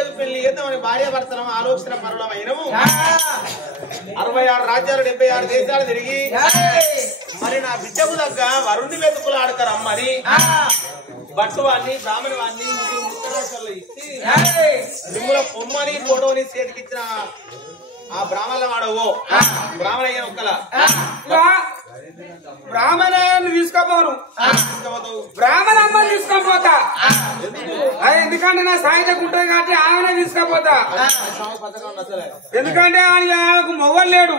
బిడ్డకు పెళ్లి చేద్దామని భార్య భర్తలం ఆలోచన పరులమైనము 66 రాజ్యాలు 76 దేశాలు తిరిగి మరి నా బిడ్డకు దగ్గ వరుణ్ణి వెతుకులాడతారమ్మని భట్టు వాడిని బ్రాహ్మణ వాడిని ముగ్గురు ముత్తరాశల్లో ఇచ్చి మిమ్మల పొమ్మని ఫోటోని చేతికిచ్చిన ఆ బ్రాహ్మణ వాడవో బ్రాహ్మణయ్య ఒక్కల బ్రాహ్మణయ్యను తీసుకోపోను బ్రాహ్మణమ్మని తీసుకోపోతా ఎందుకంటే నా సాయంత్రం ఉంటుంది కాబట్టి ఆమెనే తీసుకోపోతా ఎందుకంటే ఆయనకు మొగలు లేడు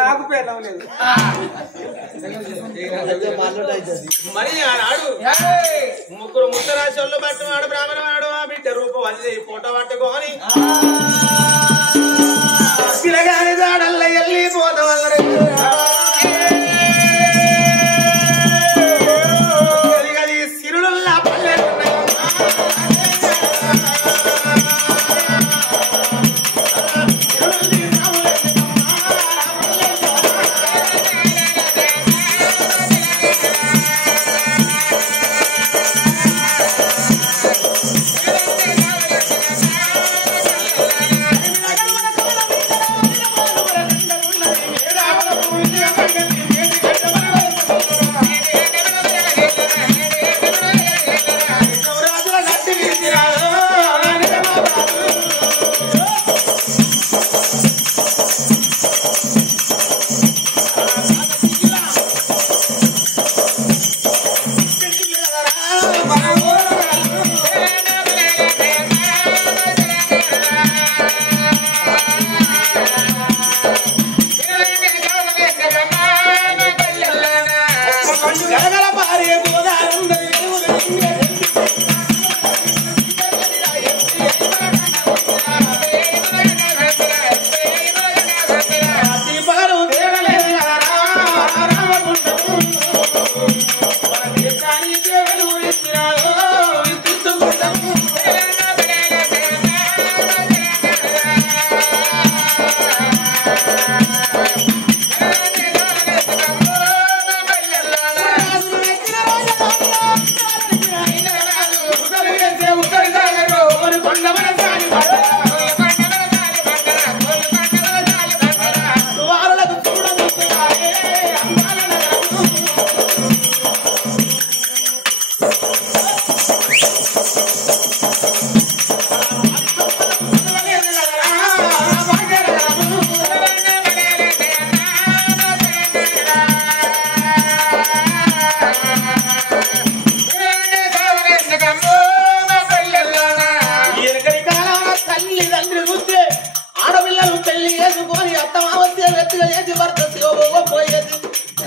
నాకు పెళ్ళం లేదు మరి ఆనాడు ముగ్గురు ముత్తరాశల్లో బట్టి వాడు బ్రాహ్మణ వాడు ఆ బిడ్డ రూపం అది ఫోటో పట్టుకోని పిల్లగాని దాడల్ల ఎల్లి పోతారు సిరుడుల్లా పల్లె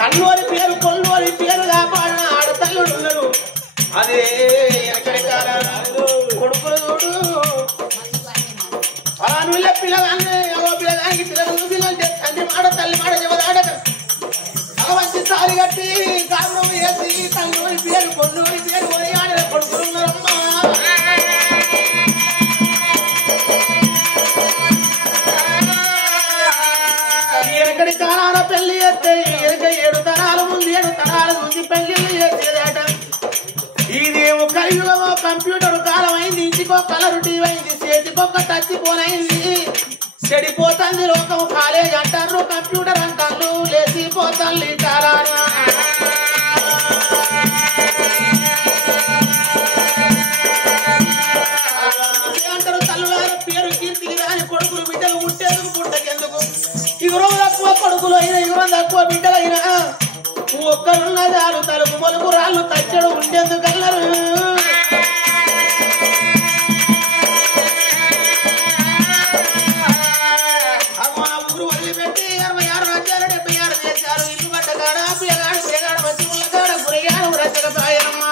కన్నోరి పేరు కొన్నోరి పేరు కాపాడిన ఆడతల్లుడు ఉన్నారు అదే ఎక్కడి కొడుకులు చూడు నువ్వుల పిల్లగాన్ని ఎవరో పిల్లగానికి పిల్లలు తండ్రి మాట తల్లి మాట చెబుతాడ మంచి సారి కట్టి కారణం వేసి కన్నోరి పేరు కొన్నోరి పేరు కొని ఆడ కొడుకులు ఉన్నారమ్మా ఎక్కడి కాలాన పెళ్లి చేస్తే ఎనక 7 తరాల ముందు 7 తరాల నుంచి పెళ్లి చేసేదట ఇదేమో కలియుగమో కంప్యూటర్ కాలం అయింది ఇంటికో కలర్ టీవీ అయింది చేతికొక టచ్ ఫోన్ అయింది చెడిపోతుంది లోకం కాలేజ్ అంటారు కంప్యూటర్ అంటారు లేచిపోతాను కాలానా అంటారు తల్లులార పేరు కీర్తికి రాని కొడుకులు బిడ్డలు ఉంటేందుకు పుట్టకెందుకు ఇగురం తక్కువ కొడుకులు అయినా ఇగురం తక్కువ బిడ్డలైనా ఒక్కరున్న చాలు తలుపు మొలుగు రాళ్ళు తచ్చడు ఉండేందుకన్నారు ఊరు వదిలిపెట్టి 66 రాజ్యాలు 76 దేశాలు ఇల్లు పడ్డగాడ పిల్లగాడు పేగాడు మంచి ముళ్ళగాడ గురగాడు రచకపాయనమ్మా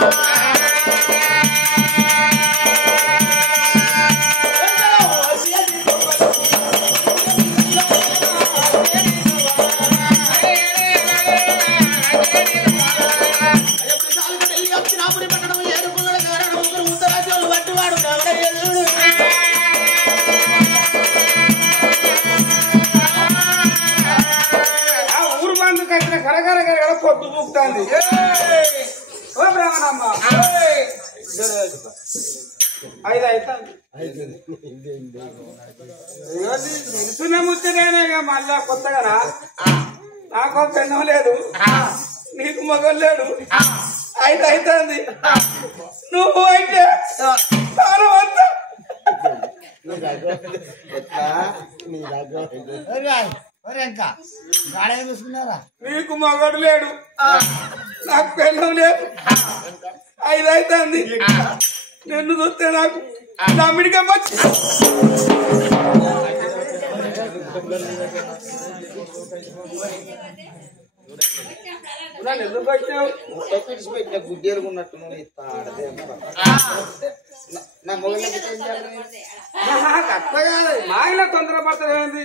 పొద్దు పుక్తాంది ఓ బ్రాహ్మణమ్మ 5 అవుతుంది తెలుసున్న ముచ్చటేనే మళ్ళా కొత్తగా నాకు పెన్నం లేదు నీకు మగలు లేడు 5 అవుతుంది నువ్వు అయితే నీకు మగడు లేడు నాకు పెన్నం లేదు 5 అవుతుంది నిన్ను చూస్తే నాకు నమ్మిడిగా వచ్చి ఎందుకు వచ్చావు గుడ్డేరు ఉన్నట్టు అట్లా కాదు మా ఇలా తొందర పడుతుంది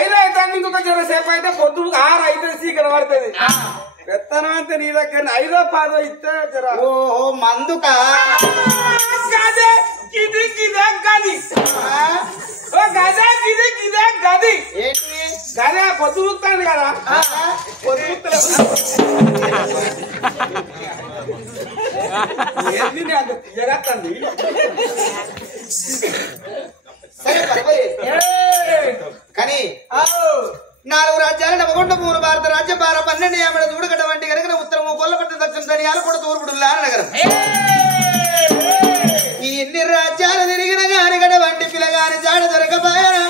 5 అవుతుంది ఇంకొక జర సేపు అయితే పొద్దు 6 అయితే సీకర పడుతుంది పెత్తనం అంతే నీ దగ్గర 5 10 ఇస్తే జర ఓహో మందుకా గదే గిది గిదే గది ఓ గదే గిది గిదే గది ఏంటి గదే పొద్దుతాను కదా ఏంది అంత తీయగత్తంది సరే కానీ 4 రాజ్యాలు నవగొండ మూల భారత రాజ్యం 12 ఏమడ దూడగడ్డ వంటి కనుక ఉత్తరము కొల్లపట్టు దక్షిణ ధనియాలు కూడా తూర్పుడు నగరం ఈ ఎన్ని రాజ్యాలు తిరిగిన గాని గడ వంటి పిల్లగాని జాడ దొరకపోయాను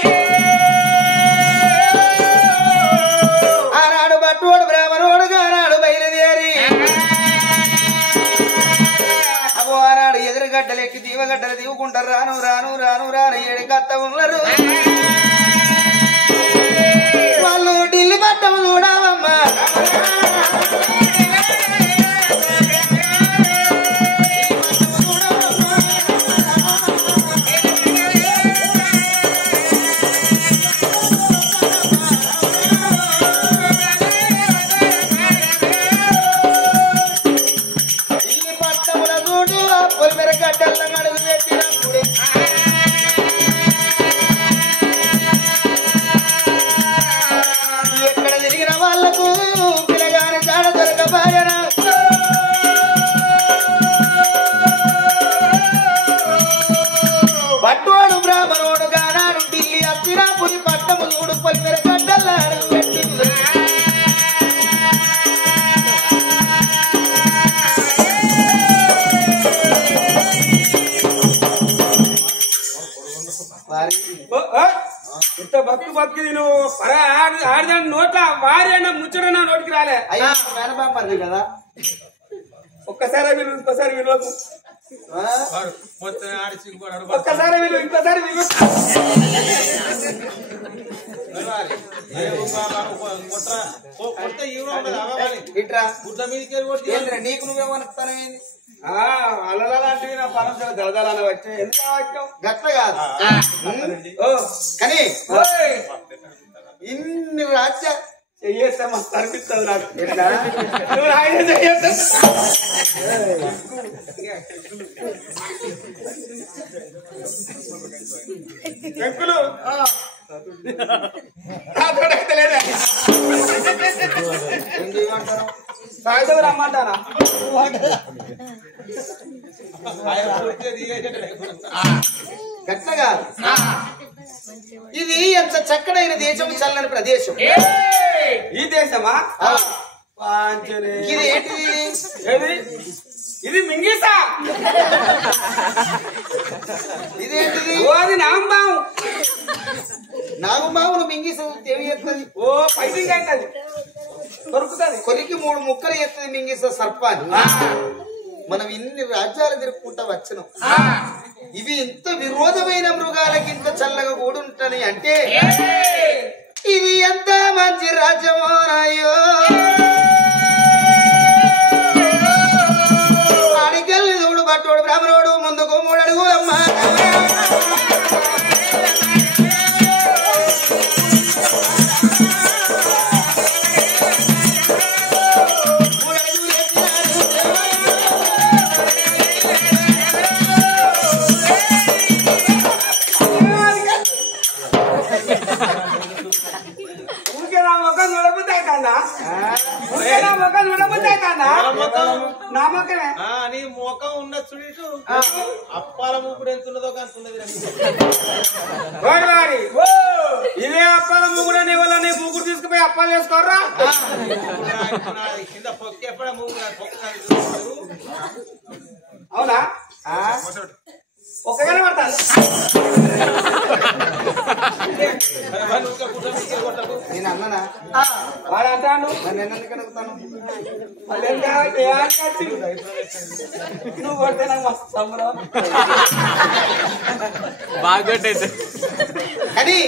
ఆనాడు బట్టువాడు బ్రాహ్మణోడు గానాడు బయలుదేరి అగో ఆనాడు ఎదురుగడ్డలెక్కి దీవగడ్డలు దీవుకుంటారు రాను రాను రాను రాను 7 కత్త ఉన్నారు వాళ్ళు ఢిల్లీ పట్టం చూడవమ్మా ఢిల్లీ పట్టముల చూడు పొలిమెర గడ్డల్లో నడుగు పెట్టినప్పుడే ఎక్కడ తిరిగిన వాళ్లకు పిల్లగాని జాడ దొరకబాయనా బట్టువాడు బ్రాహ్మణోడు గానాడు ఢిల్లీ అత్తిరాపురి పట్టము చూడు పొలిమెర గడ్డల్లో అడుగు పెట్టింది ఇంత బతుకు నువ్వు ఆడదాని నోట్ల వారి అన్న ముచ్చడన్నా నోటికి రాలే అయ్యా మేనబామ్మది కదా ఒక్కసారి విలువ ఇంకోసారి విలువకు ఒక్కసారి విలువ ఇంకోసారి విలువ ఇట్రా నీకు నువ్వేమనుకుతానేంది అలాంటివి నా పనం జలజాలన్న వచ్చే ఎంత వచ్చావు గట్ల కాదు కానీ ఇన్ని రాజ్య చెయ్యేస్తే మస్తు అనిపిస్తుంది నాకు నువ్వు ఆయన చెయ్యేస్తా పెంకులు నాతోడైతే లేదా సాయంత్రం రమ్మంటారా గట్లగా ఇది ఎంత చక్కడైన దేశం చల్లని ప్రదేశం ఈ దేశమా ఇది ఏంటిది ఏది ఇది మింగిసా ఇదేంటిది అది నాంబావు నాగుమావును మింగిస తెవి ఎత్తది ఓ ఫైటింగ్ అవుతుంది దొరుకుతుంది కొరికి 3 ముక్కలు ఎత్తది మింగిస సర్పాన్ని మనం ఇన్ని రాజ్యాలు తిరుక్కుంటా వచ్చినాం ఇవి ఇంత విరోధమైన మృగాలకి ఇంత చల్లగా కూడుంటని అంటే ఇది ఎంత మంచి రాజ్యమో రాయో ఆడికెళ్ళి చూడు బట్టోడు బ్రాహ్మణోడు ముందుకు 3 అడుగులు అమ్మా నా మొక్కమే ముఖం ఉన్న చుడీటు అప్పాల ముగ్గురు ఎంత ఉన్నదో అంతున్నది ఇదే అప్పాల ముగ్గురు నీ వల్ల నీ ముగ్గురు తీసుకుపోయి అప్పాలు చేసుకోరా కింద పొక్కేపడ ముగ్గురు అవునా ఒక్కగానే పడతాను నేను అన్నానా వాడు అంటాను నేను ఎందుకు అడుగుతాను నువ్వు కొడితే నాకు మస్తు సంబరం బాగా కానీ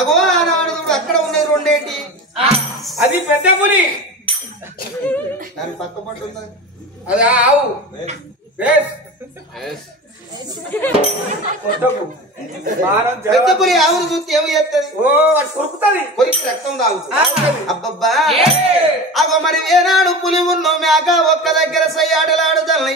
అగో ఆనాడు అక్కడ ఉన్నది రెండేంటి అది పెద్ద పులి దాని పక్క పట్టు అది ఆవు పెద్ద పులి ఆవును చూస్తే ఏమి చేస్తుంది ఓ అది కొరుకుతుంది కొరికి రక్తం తాగుతుంది అబ్బబ్బా అగో మరి ఏనాడు పులి ఉన్నో మేక ఒక్క దగ్గర సయ్యాడలాడుదల్ని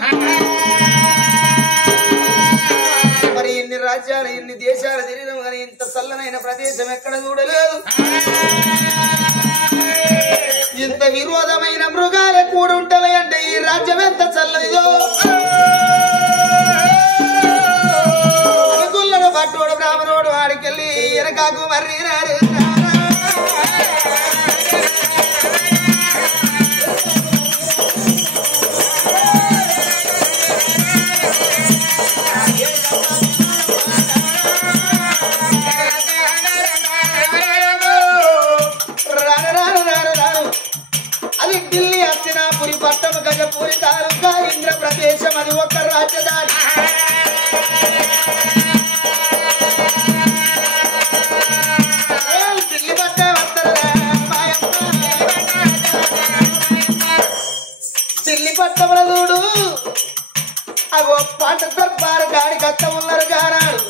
మరి ఎన్ని రాజ్యాలు ఎన్ని దేశాలు తిరిగిన కానీ ఇంత చల్లనైన ప్రదేశం ఎక్కడ చూడలేదు ఇంత విరోధమైన మృగాలే కూడా ఉంటాయి అంటే ఈ రాజ్యం ఎంత చల్లదిదో గుళ్ళను పట్టోడు బ్రాహ్మణోడు ఆడికెళ్ళి వెనకాకు మర్రినారు అది ఢిల్లీ హస్తినాపురి పట్టణ గజపూరి తాలూకా ఇంద్ర ప్రదేశం అది ఒక రాజధాని ఢిల్లీ పట్ట ఢిల్లీ పట్టముల చూడు అగో పాట దర్బారు గాడి కత్త ఉన్నారు గానాడు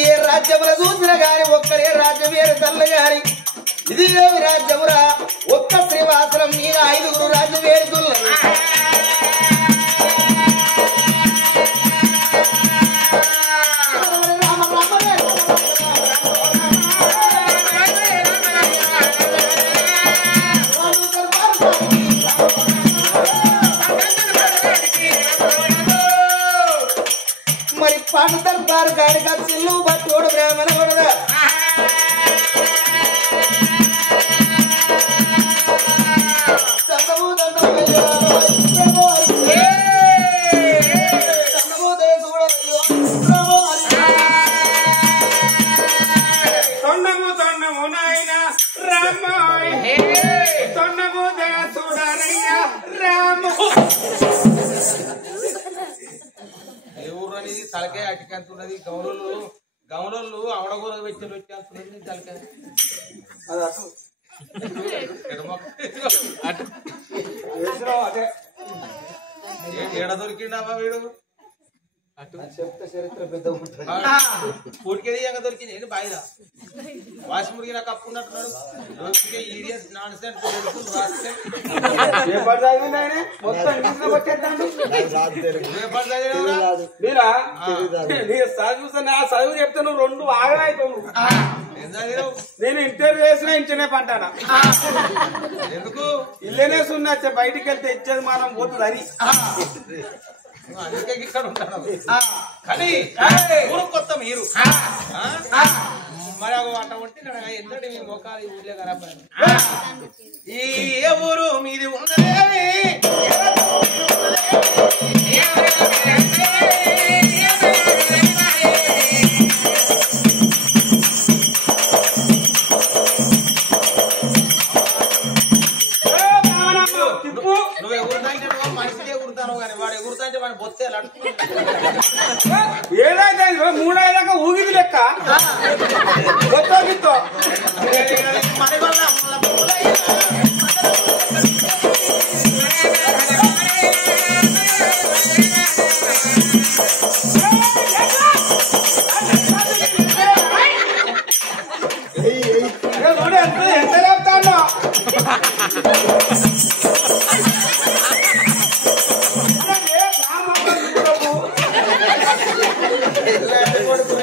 ఏ రాజ్యముల చూసిన గాని ఒక్కరే రాజ్యం వేరు తల్ల గాని ఇది ఏమి రాజ్యమురా ఒక్క శ్రీవాసనం మీద 5 రాజ్యం వేరుతున్నాయి మరి పాటు దర్బారు గాడి కచ్చిల్లు బట్టోడు బ్రాహ్మణ కొడదా తొండము తొండము నాయన రామ తొండము చూడనయ్య రామ ఏ ఊరు అనేది తలకాయ అటికంతున్నది గమలోళ్ళు అవడగూర పెట్టినట్టున్నది తలకాయ అది అసలు అదే ఏడ దొరికిండమ్మా వీడు చెప్తే చరిత్ర పెద్ద ఉంటుంది పూడికేది ఎంగ దొరికింది ఏంటి బాయిదా వాసిముడికి నాకు అప్పు ఉన్నట్టున్నాడు ఈడియస్ నాన్ సెన్స్ పేపర్ చదివింది ఆయన మొత్తం ఇంగ్లీష్లో పట్టేద్దాం మీరా చదువుతున్నా ఆ చదువు చెప్తే నువ్వు 2 ఆగలైతావు నేను ఇంటర్వ్యూ చేసినా ఇంటనే పంటానా ఎందుకు ఇల్లేనే సున్నా బయటికి వెళ్తే ఇచ్చేది మనం పోతుంది అని అందుకే ఇక్కడ ఉంటాను కానీ ఊరు కొత్త మీరు మరి అట ఉంటే ఎందుకంటే మీ మొక్కలు ఊర్లే ఖరాబ్ ఈ ఏ ఊరు మీది ఉన్నదేవి నువ్వు ఎగురుతాంటే మనిషికి ఎగురుతాను కానీ వాడు ఎగురుతాంటే వాడు బొత్తే ఏదైతే 3 అయ్యాక ఊగిది లెక్క గొప్ప మన వల్ల ఎంత లేపుతాను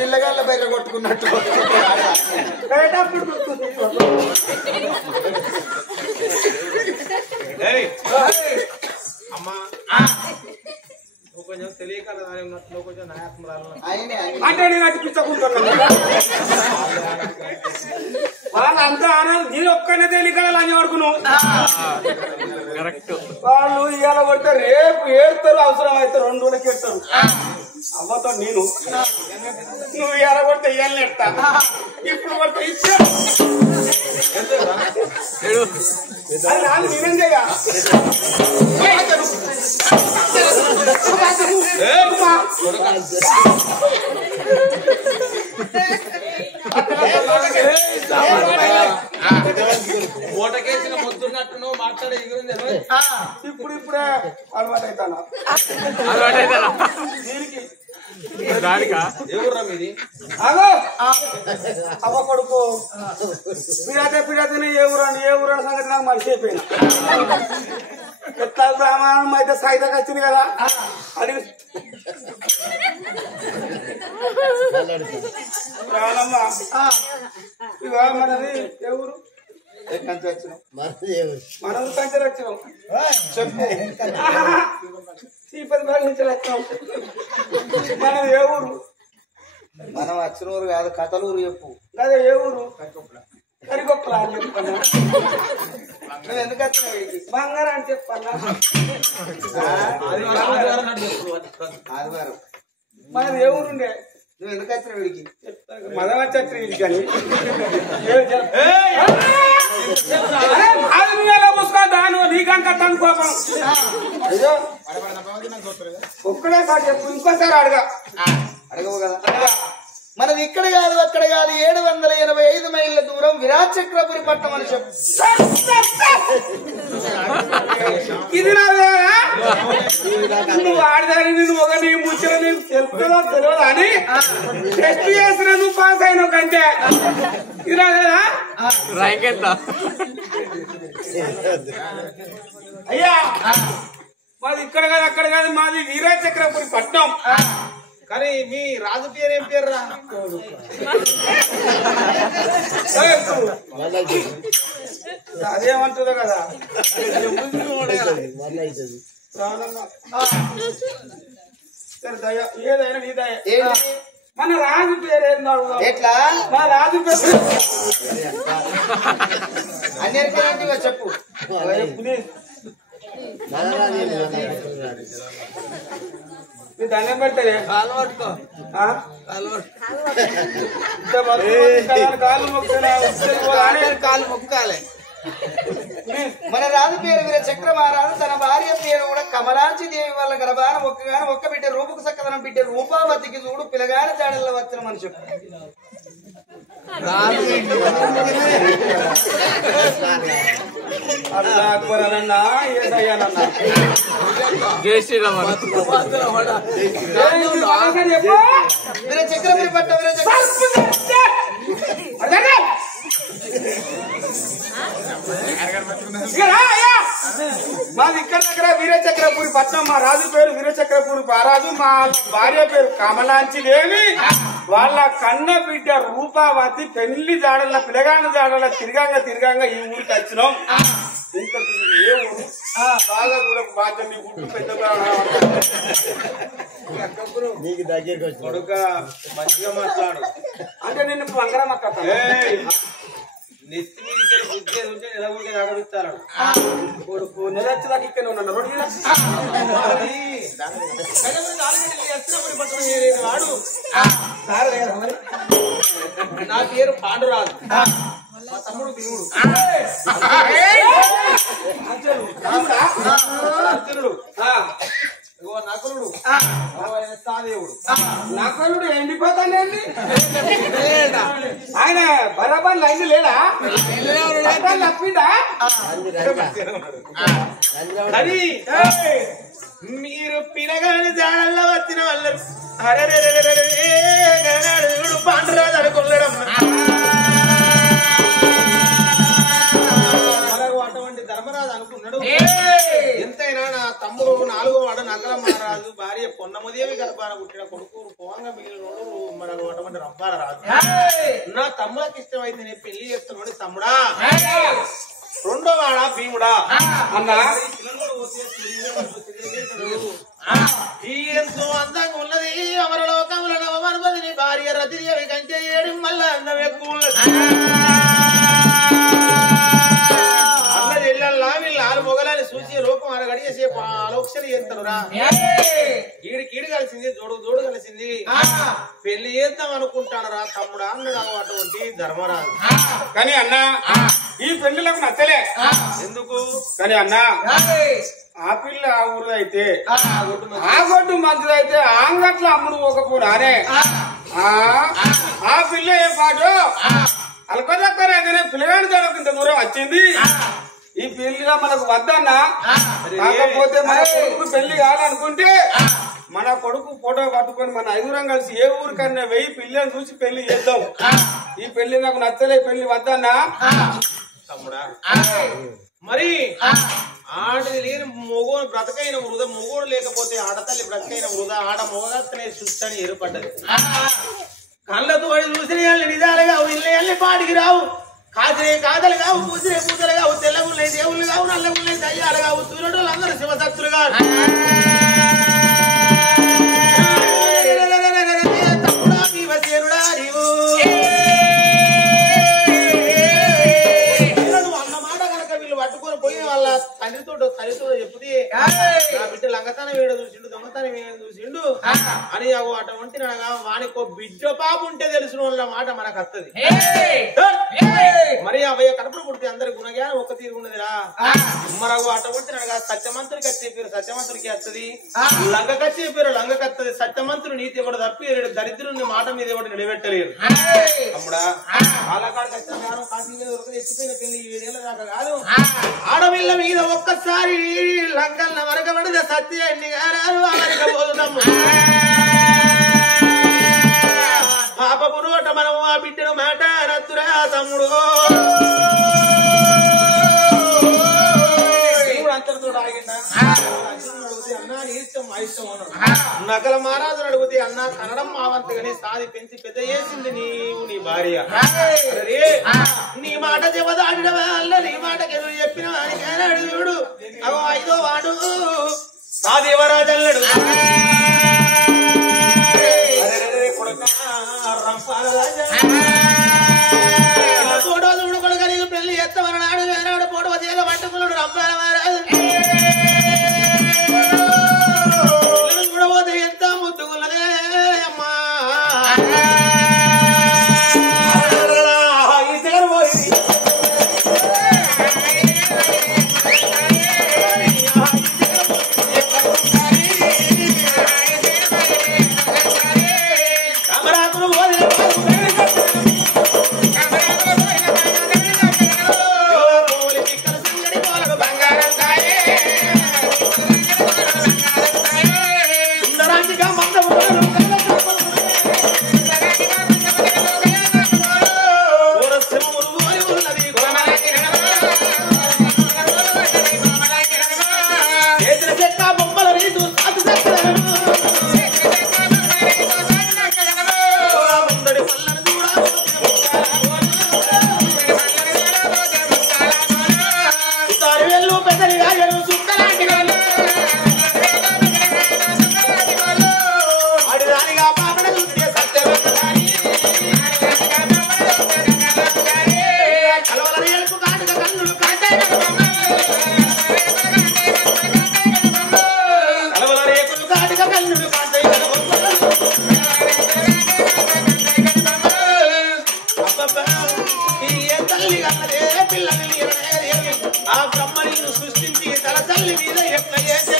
ఇళ్ళగాళ్ళ బయట కొట్టుకున్నట్టు అమ్మా నువ్వు కొంచెం తెలియక నువ్వు కొంచెం నాయకురాలు అంటే నేను అనిపించకుంటున్నాను వాళ్ళంతా నేను ఒక్కనే తెలియక అని పడుకున్నావు కరెక్ట్ వాళ్ళు ఇవాళ పడితే రేపు ఏడుతారు అవసరం అయితే 2 రోజులకి ఏడుతారు అవ్వతో నేను నువ్వు ఇవాళ పడితే ఇవాళ ఎడతా ఇప్పుడు పడితే ఇచ్చా నేనేం చెయ్యా ఓటకేసిన ముద్దున్నట్టు నువ్వు మాట్లాడే ఇప్పుడే అలవాటు అవుతానా దీనికి ఎవరురా మీది అగో అవ్వ కొడుకు పిడాతనే ఏ ఊరని సంగతి నాకు మనిషి అయిపోయినా ఎట్లా బ్రాహ్మణం అయితే సాయిదాకి వచ్చింది కదా అడిగి ప్రాణమ్మ ఇక మనది ఏ ఊరు మనం కంచె వచ్చినాం చెప్పు చీపతి బాగా నుంచి వచ్చినాం మనం ఏ ఊరు మనం వచ్చిన ఊరు కాదు కథలూరు చెప్పు అదే ఏ ఊరు కరిగొప్పలా అని చెప్పన్నా నువ్వు ఎందుకు వచ్చినావు బంగారం అని చెప్పన్నా ఆదివారం మనది ఏ ఊరుండే నువ్వు ఎందుకు వచ్చినావు వీడికి మదం వచ్చి ఇది కానీ మూసుకోదాను నీకంటే కోపం అయ్యో ఒక్కడేసారి చెప్పు ఇంకోసారి అడగవు కదా మనది ఇక్కడ కాదు అక్కడ కాదు 785 మైళ్ళ దూరం విరాట్ చక్రపురి పట్టణం అని చెప్పు ఇది నువ్వు ఆడదాని నువ్వు ఒక నీ ముచ్చిన నీకు తెలుస్తుందో తెలియదు అని టెస్ట్ చేసిన నువ్వు పాస్ అయినావు కంటే ఇది రాదా ర్యాంక్ ఎంత అయ్యా మాది ఇక్కడ కాదు అక్కడ కాదు మాది విరాట్ చక్రపురి పట్నం కానీ మీ రాజు పేరు ఏం పేరు రా అదేమంటుందో కదా సరే దయ ఏదైనా నీ దయ మన రాజు పేరు ఏం ఎట్లా మన రాజు పేరు అన్నిటికీ చెప్పు నీ దండం పెడతారే కాలు మొక్కాలి మన రాజు పేరు వీర చక్ర మహారాజు తన భార్య పేరు కూడా కమలాంచి దేవి వాళ్ళ గర్భాన ఒక్క బిడ్డ రూపకు సక్కదనం బిడ్డ రూపావతికి చూడు పిల్లగాని జాడల్లో వచ్చిన మని చెప్పు అన్నా జై శ్రీరామ్ వీర చక్రపురి పట్ట వీర మాది ఇక్కడ దగ్గర వీరచక్రపురి పట్నం మా రాజు పేరు వీరచక్రపురి మహారాజు మా భార్య పేరు కమలాంచి దేవి వాళ్ళ కన్న బిడ్డ రూపావతి పెళ్లి జాడల పిల్లగాండ జాడల తిరగాంగా ఈ ఊరికి వచ్చినాం ఇంత ఏ ఊరు బాగా కూడా బాధ్యత నీ ఊరు పెద్ద నీకు దగ్గరికి కొడుక మంచిగా మాట్లాడు అంటే నిన్ను బంగారం మాట్లాడతాను నెత్తి మీద బుద్ధి ఉంటే ఎలాగోకే ఆగమిస్తాడు కొడుకు నెలచ్చదాకా ఇక్కడ ఉన్నాను వాడు నా పేరు పాండురాజు మా తమ్ముడు భీముడు అర్జునుడు నకులుడు సాదేవుడు నకులుడు ఎండిపోతానండి ఆయన బరాబర్ లైన్ లేడా తప్పిందా అది మీరు పిల్లగాని జాడల్లో వచ్చిన వాళ్ళు పాండురాజు అనుకున్నాడు అటువంటి ధర్మరాజు అనుకున్నాడు ఎంతైనా నా తమ్ముడు 4వ వాడు నకల మహారాజు భార్య పొన్నముదేవి గర్భాన పుట్టిన కొడుకు పోంగ మిగిలిన మనకు అటువంటి రంపాల రాజు నా తమ్ముడికి ఇష్టమైతే నేను పెళ్లి చేస్తున్నాడు తమ్ముడా 2వ వాడ భీముడా అన్నా ఈ ఎంతో అందంగా ఉన్నది అమరలోకముల నవమనుమదిని భార్య రతిదేవి కంటే ఏడు మళ్ళా అందం ఎక్కువ అన్నది ఇళ్ళల్లా వీళ్ళు 6 మొగలాన్ని చూసి రూపం గడియ సేపు ఆలోచన చేస్తారురా ఈడికీడు కలిసింది జోడు కలిసింది పెళ్లి చేద్దాం అనుకుంటాను రా తమ్ముడా అన్నాడు అటువంటి ధర్మరాజు. కానీ అన్నా ఈ పెళ్లిలకు నచ్చలే ఎందుకు కానీ అన్నా ఆ పిల్ల ఆ ఊరు అయితే ఆ గొడ్డు మంచిదైతే ఆంగట్ల అమ్ముడు పోకపోరానే ఆ పిల్ల ఏ పాటు అల్పదక్కరైతేనే పిల్లగాని జడకుంత దూరం వచ్చింది. ఈ పెళ్లిగా మనకు వద్దన్నా కాకపోతే మన కొడుకు పెళ్లి కావాలనుకుంటే మన కొడుకు ఫోటో పట్టుకొని మన 5 కలిసి ఏ ఊరికన్నా వెయ్యి పిల్లని చూసి పెళ్లి చేద్దాం. ఈ పెళ్లి నాకు నచ్చలే పెళ్లి వద్దన్నా తమ్ముడా. మరి ఆడది లేని మొగోడు బ్రతకైన వృధా మొగోడు లేకపోతే ఆడతల్లి బ్రతకైన వృధా ఆడ మొగతనే సుత్తని ఏర్పడ్డది. కళ్ళతో వాడి చూసిన నిజాలుగా ఇల్లు పాటికి రావు కాసిరే కాదలు కావు పూసిరే పూసలు కావు తెల్లగున్నాయి దేవుళ్ళు కావు నల్లగున్నాయి దయ్యాలు కావు సూర్యుడు అందరూ శివశక్తులు కాదు. తమ్ముడా భీమసేనుడా నీవు అన్నమాట కనుక వీళ్ళు పట్టుకొని పోయి వాళ్ళ తండ్రితో చెప్తే నా బిడ్డ లంగతనం వీడ చూసిండు దొంగతనం వీడ చూసిండు అని అటువంటి వానికి బిడ్డ పాప ఉంటే తెలిసిన వాళ్ళ మాట మనకు వస్తుంది. మరి అవయ్య కడుపులు పుడితే అందరి గుణజ్ఞానం ఒక్క తీరు ఉన్నదిరా. మరగు అటువంటి సత్యమంతుడికి వచ్చే పేరు సత్యమంతుడికి వస్తుంది, లంగకి వచ్చే పేరు లంగకి వస్తుంది. సత్యమంతుడు నీతి కూడా తప్పి దరిద్రుని మాట మీద ఎవరు నిలబెట్టలేరు. తమ్ముడా కాలకాడికి వచ్చిన జ్ఞానం కాశీ మీద ఎత్తిపోయిన పెళ్లి 7 ఏళ్ళ దాకా కాదు. ఆడపిల్ల మీద ఒక్కసారి లంకన్న వరకబడితే సత్య ఎన్ని గారాలు వరకపోతాము. పాపపు నోట మనం ఆ బిడ్డను మాట రత్తురా తమ్ముడు. అంతటితో ఆగిందా అన్నా నీ ఇష్టం మా ఇష్టం అన్నాడు. నకల మహారాజు అడిగితే అన్నా కన్నడం మావంతగానే సాది పెంచి పెద్ద చేసింది నీవు నీ భార్య. నీ మాట చెబదాడిన వాళ్ళ నీ మాట గెలువు చెప్పిన వాడికైనా అడుగుడు అగో 5వ వాడు సాదేవరాజల్లడు ఫోటో చూడు కొడుక నీకు పెళ్లి ఎత్తమన్నాడు వేనాడు ఫోటో చేత పట్టుకున్నాడు రంపాల మహారాజు. చూడబోతే ఎంత ముద్దుకున్నదే అమ్మా ఈ దగ్గర పోయి కమరాకులు పోయి ఆ బ్రహ్మని సృష్టించి తల తల్లి మీద ఎట్లా చేసే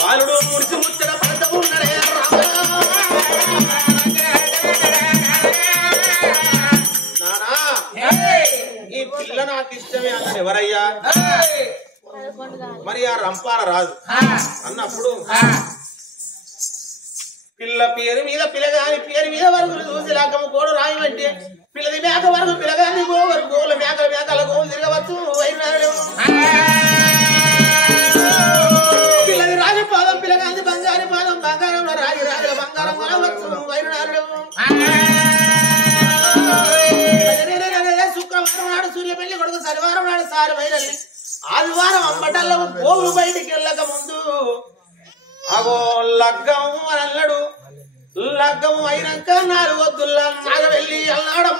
బాలుడు ముడిచి ముచ్చట పడత ఉన్నడే నానా ఈ పిల్ల నాకు ఇష్టమే అన్నాడు ఎవరయ్యా. మరి ఆ రంపాల రాజు అన్నప్పుడు పిల్ల పేరు మీద పిల్లగాని పేరు మీద వరకులు చూసి లగ్గము కోడు రాయమంటే పిల్లది మేక వరకు పిల్లగాని గోవరు గోవుల మేకల మేకల గోవులు తిరగవచ్చు పిల్లది రాజపాదం పిల్లగాంది బంగారు పాదం బంగారంలో రాగి రాజుల బంగారం కొనవచ్చు వైరునాడు శుక్రవారం నాడు సూర్యపెళ్లి కొడుకు శనివారం నాడు సారి వైరల్లి ఆదివారం అంబటల్లో పోగులు బయటికి వెళ్ళక ముందు అగో లగ్గము అని అన్నాడు లగ్గము అయినాక 4 వద్దుల్లా నాగ వెళ్ళి అన్నాడు